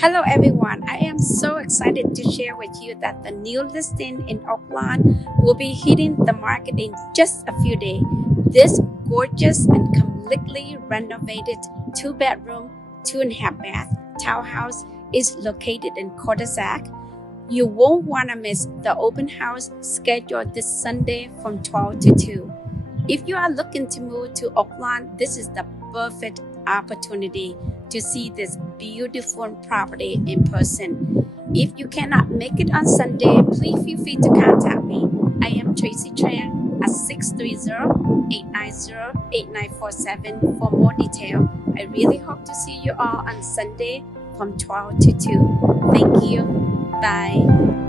Hello everyone, I am so excited to share with you that the new listing in Auckland will be hitting the market in just a few days. This gorgeous and completely renovated 2-bedroom, 2.5 bath townhouse is located in cul-de-sac. You won't want to miss the open house scheduled this Sunday from 12 to 2. If you are looking to move to Auckland, this is the perfect opportunity to see this beautiful property in person. If you cannot make it on Sunday, please feel free to contact me. I am Tracy Tran at 630-890-8947 for more detail. I really hope to see you all on Sunday from 12 to 2. Thank you. Bye.